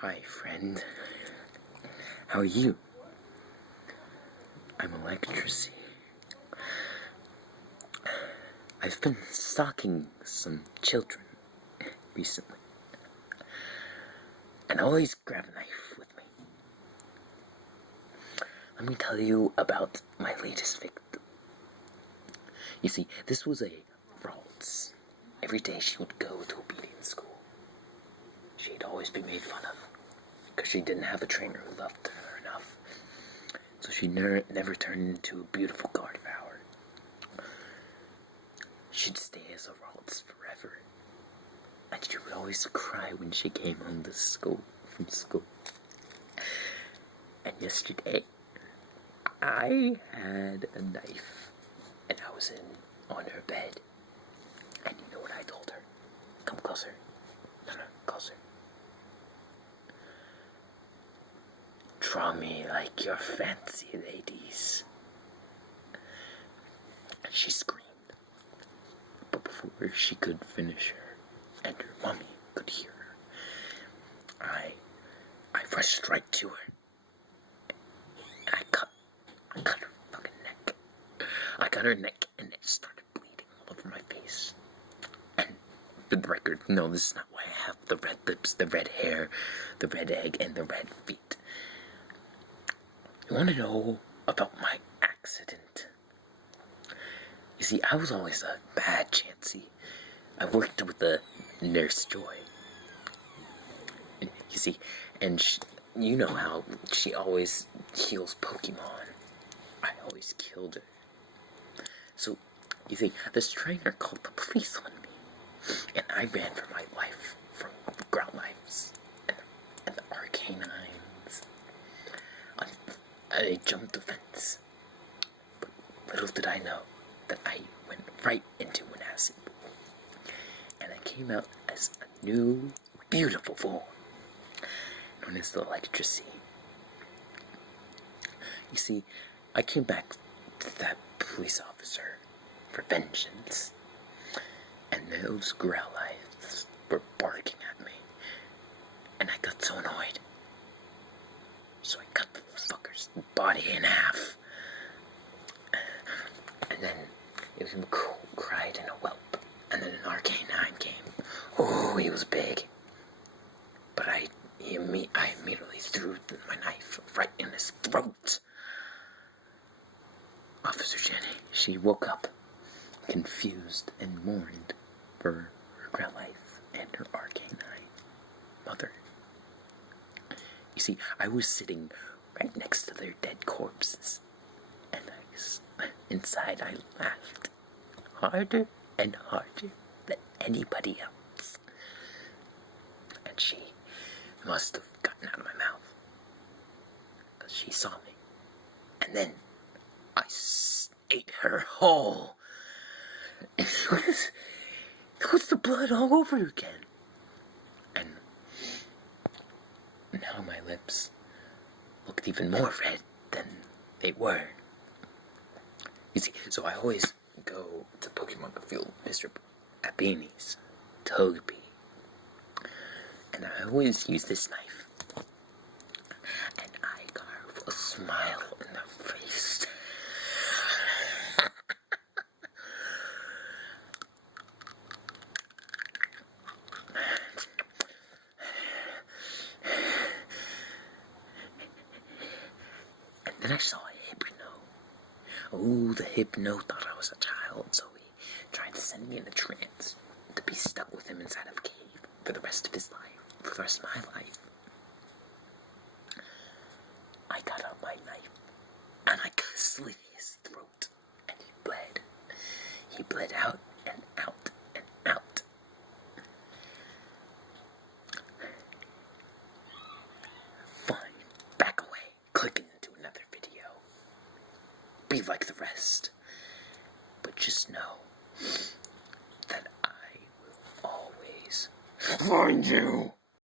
Hi, friend. How are you? I'm electrsey. I've been stalking some children recently, and I always grab a knife with me. Let me tell you about my latest victim. You see, this was a Ralts. Every day she would go to obedience school. She'd always be made fun of, because she didn't have a trainer who loved her enough. So she never turned into a beautiful guard of ours. She'd stay as a Ralts forever. And she would always cry when she came home from school. And yesterday, I had a knife, and I was on her bed. And you know what I told her? Come closer. No, closer. Draw me like your fancy ladies. And she screamed. But before she could finish her, and her mommy could hear her, I rushed right to her. I cut her fucking neck. I cut her neck, and it started bleeding all over my face. And for the record, no, this is not why I have the red lips, the red hair, the red egg, and the red feet. You want to know about my accident? You see, I was always a bad chansey. I worked with the Nurse Joy. You see, and you know how she always heals Pokémon. I always killed her. So, you see, this trainer called the police on me. And I ran for my life from the ground lives and the arcanines. I jumped the fence. But little did I know that I went right into an acid pool. And I came out as a new, beautiful form, known as the electrsey. You see, I came back to that police officer for vengeance. And those growlites were barking at me. And I got so annoyed. So I cut the fucker's body in half. And then it was cried in a whelp. And then an arcanine came. Oh, he was big. But I immediately threw my knife right in his throat. Officer Jenny, she woke up, confused and mourned for her growlites and her arcanine mother. You see, I was sitting right next to their dead corpses, and inside I laughed harder and harder than anybody else. And she must have gotten out of my mouth, because she saw me. And then I ate her whole. It was the blood all over again. And now my lips looked even more red than they were. You see, so I always go to Pokémon to feel Mr. Beanie's Togepi. And I always use this knife. And I carve a smile in their face. And then I saw a Hypno. Oh, the Hypno thought I was a child, so he tried to send me in a trance to be stuck with him inside of a cave for the rest of his life, for the rest of my life. I got out my knife, and I slit his throat, and he bled. He bled out and out and out. Fine, back away, clicking into another video. Be like the rest. But just know that I will always find you.